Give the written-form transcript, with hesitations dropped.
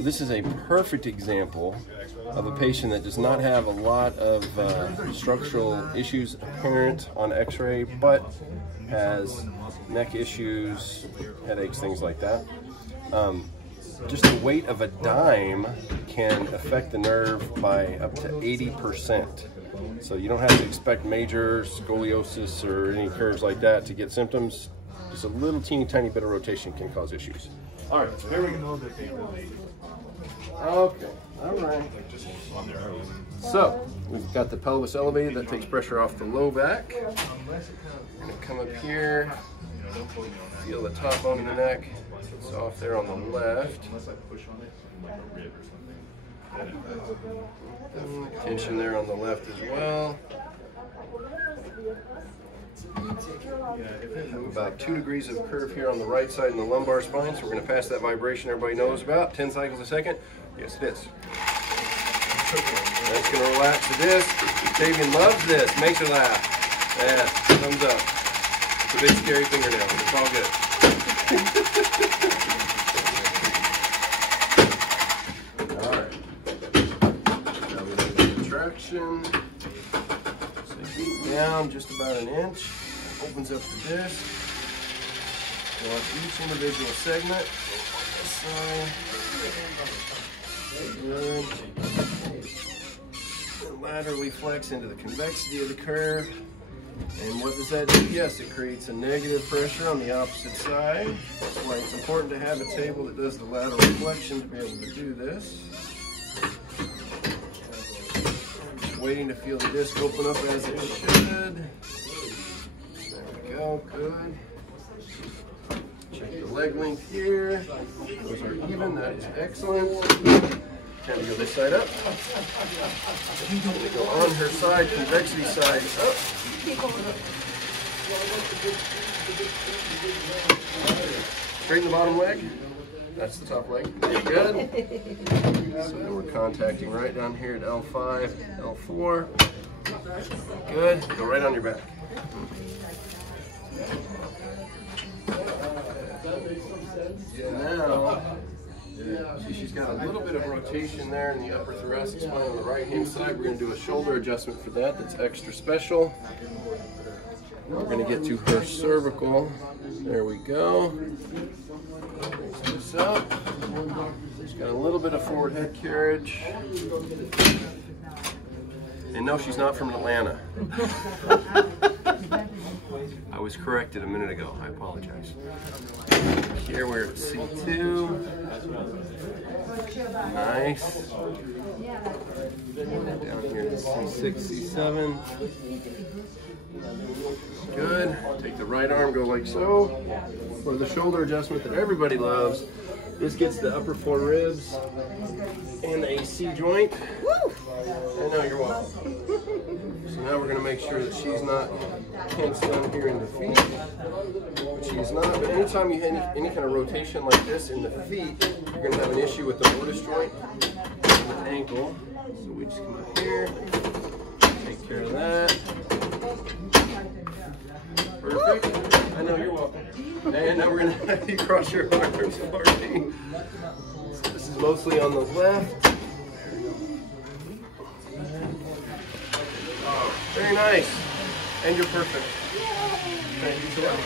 So this is a perfect example of a patient that does not have a lot of structural issues apparent on x-ray, but has neck issues, headaches, things like that. Just the weight of a dime can affect the nerve by up to 80%. So you don't have to expect major scoliosis or any curves like that to get symptoms. Just a little teeny tiny bit of rotation can cause issues. All right, so here we go. Okay, all right. So we've got the pelvis elevated. That takes pressure off the low back. I'm gonna come up here, feel the top bone of the neck. It's off there on the left. Tension there on the left as well. About 2 degrees of curve here on the right side in the lumbar spine, so we're going to pass that vibration everybody knows about. 10 cycles a second. Yes, it is. That's going to relax the disc. Tavian loves this. Makes her laugh. Yeah, thumbs up. It's a big scary fingernail. It's all good. All right. Now we do the contraction. So down just about an inch. Opens up the disc. Go on each individual segment. This side. Good. And laterally flex into the convexity of the curve. And what does that do? Yes, it creates a negative pressure on the opposite side. That's why it's important to have a table that does the lateral flexion to be able to do this. Just waiting to feel the disc open up as it should. Go, good. Check the leg length here. Those are even, that is excellent. Time to go this side up. I'm going to go on her side, convexity side up. Straighten the bottom leg. That's the top leg. Good. So then we're contacting right down here at L5, L4. Good. Go right on your back. Now, she's got a little bit of rotation there in the upper thoracic spine on the right-hand side. We're going to do a shoulder adjustment for that. That's extra special. Now we're going to get to her cervical. There we go. Raise this up. She's got a little bit of forward head carriage. And no, she's not from Atlanta. I was corrected a minute ago. I apologize. Here we're at C2. Nice. Down here to C6, C7. Good. Take the right arm, go like so. For the shoulder adjustment that everybody loves. This gets the upper 4 ribs and the AC joint. Woo! And now you're welcome. So now we're going to make sure that she's not tense down here in the feet. But she's not. But anytime you have any kind of rotation like this in the feet, you're going to have an issue with the mortise joint and the ankle. So we just come up here, take care of that. Perfect. I know, you're welcome. And now we're going to have you cross your arms for me. So this is mostly on the left. Oh, very nice. And you're perfect. Thank you so much.